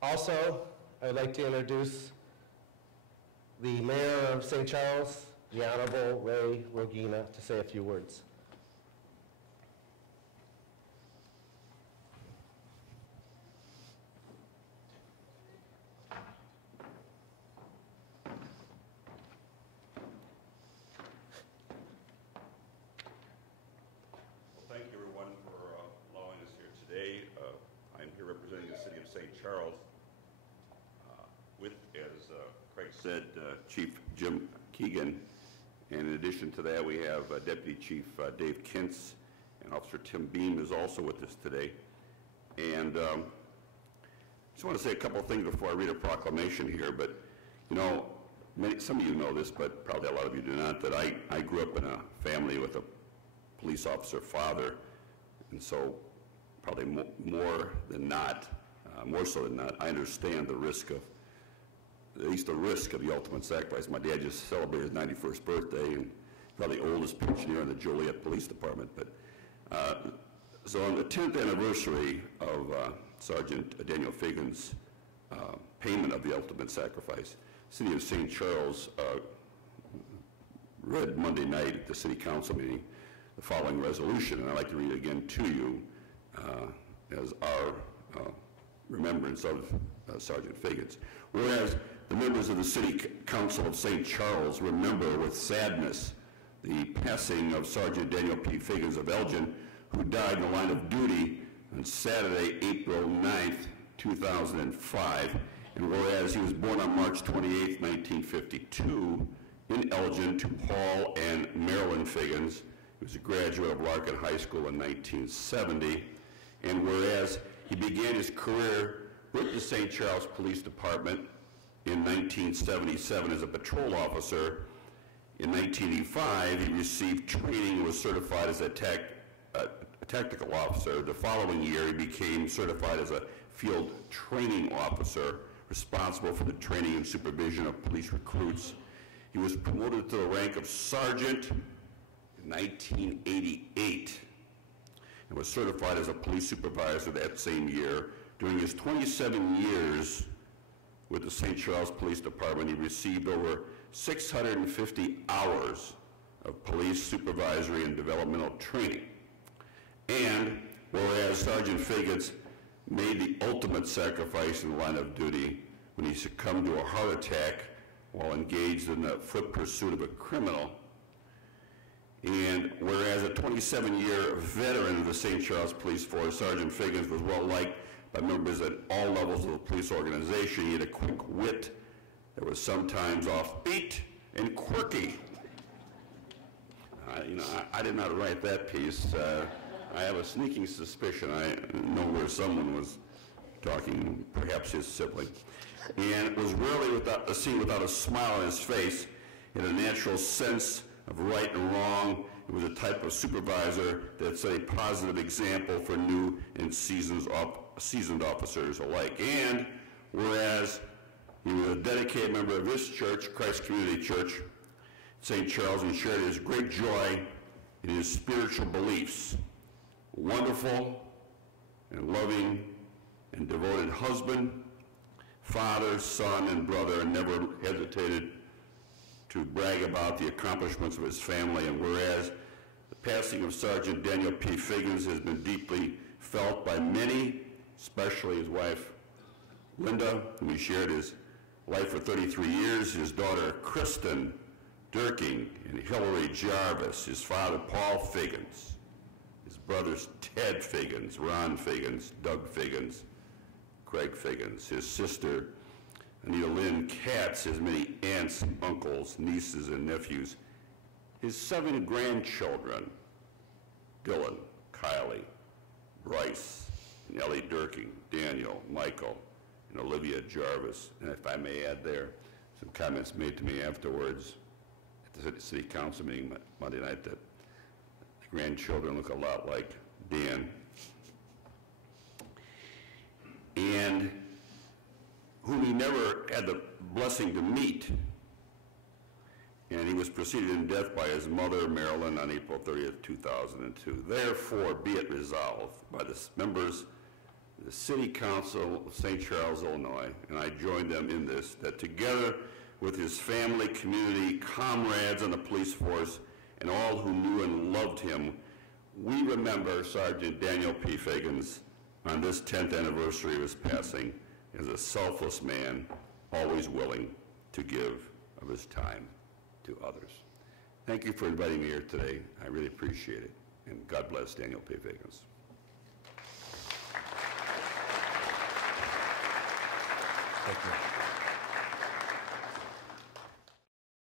Also, I'd like to introduce the Mayor of St. Charles, the Honorable Ray Rogina, to say a few words. Thank you, everyone, for allowing us here today. I'm here representing the city of St. Charles with, as Craig said, Chief Jim Keegan. And in addition to that, we have Deputy Chief Dave Kintz, and Officer Tim Beam is also with us today. And just want to say a couple of things before I read a proclamation here. But, you know, some of you know this, but probably a lot of you do not, that I grew up in a family with a police officer father, and so probably more so than not, I understand the risk of, at least the risk of the ultimate sacrifice. My dad just celebrated his 91st birthday, and probably the oldest pensioner in the Joliet Police Department. But so on the 10th anniversary of Sergeant Daniel Fagan's payment of the ultimate sacrifice, the city of St. Charles read Monday night at the city council meeting the following resolution, and I'd like to read it again to you as our remembrance of Sergeant Fagans. Whereas the members of the City Council of St. Charles remember with sadness the passing of Sergeant Daniel P. Fagans of Elgin, who died in the line of duty on Saturday, April 9th, 2005, and whereas he was born on March 28th, 1952, in Elgin to Paul and Marilyn Fagans. He was a graduate of Larkin High School in 1970, and whereas he began his career with the St. Charles Police Department in 1977 as a patrol officer, in 1985 he received training and was certified as a tactical officer. The following year he became certified as a field training officer responsible for the training and supervision of police recruits. He was promoted to the rank of sergeant in 1988 and was certified as a police supervisor that same year. During his 27 years with the St. Charles Police Department, he received over 650 hours of police supervisory and developmental training. And whereas Sergeant Fagans made the ultimate sacrifice in the line of duty when he succumbed to a heart attack while engaged in the foot pursuit of a criminal, and whereas a 27-year veteran of the St. Charles Police Force, Sergeant Fagans was well liked by members at all levels of the police organization. He had a quick wit that was sometimes offbeat and quirky. I did not write that piece. I have a sneaking suspicion I know where someone was talking, perhaps his sibling. And was rarely seen without a smile on his face. He had a natural sense of right and wrong. He was a type of supervisor that set a positive example for new and seasoned officers alike. And whereas he was a dedicated member of this church, Christ Community Church, St. Charles, and shared his great joy in his spiritual beliefs. Wonderful and loving and devoted husband, father, son, and brother, and never hesitated to brag about the accomplishments of his family. And whereas the passing of Sergeant Daniel P. Fagans has been deeply felt by many, especially his wife, Linda, whom he shared his life for 33 years, his daughter, Kristen Durking, and Hillary Jarvis, his father, Paul Fagans, his brothers, Ted Fagans, Ron Fagans, Doug Fagans, Craig Fagans, his sister, Anita Lynn Katz, his many aunts, uncles, nieces, and nephews, his 7 grandchildren, Dylan, Kylie, Bryce, and Ellie Durking, Daniel, Michael, and Olivia Jarvis. And if I may add there, some comments made to me afterwards at the city council meeting Monday night that the grandchildren look a lot like Dan. And whom he never had the blessing to meet. And he was preceded in death by his mother, Marilyn, on April 30th, 2002. Therefore, be it resolved by the members the City Council of St. Charles, Illinois, and I join them in this, that together with his family, community, comrades on the police force, and all who knew and loved him, we remember Sergeant Daniel P. Fagans on this 10th anniversary of his passing as a selfless man, always willing to give of his time to others. Thank you for inviting me here today. I really appreciate it. And God bless Daniel P. Fagans. Thank you.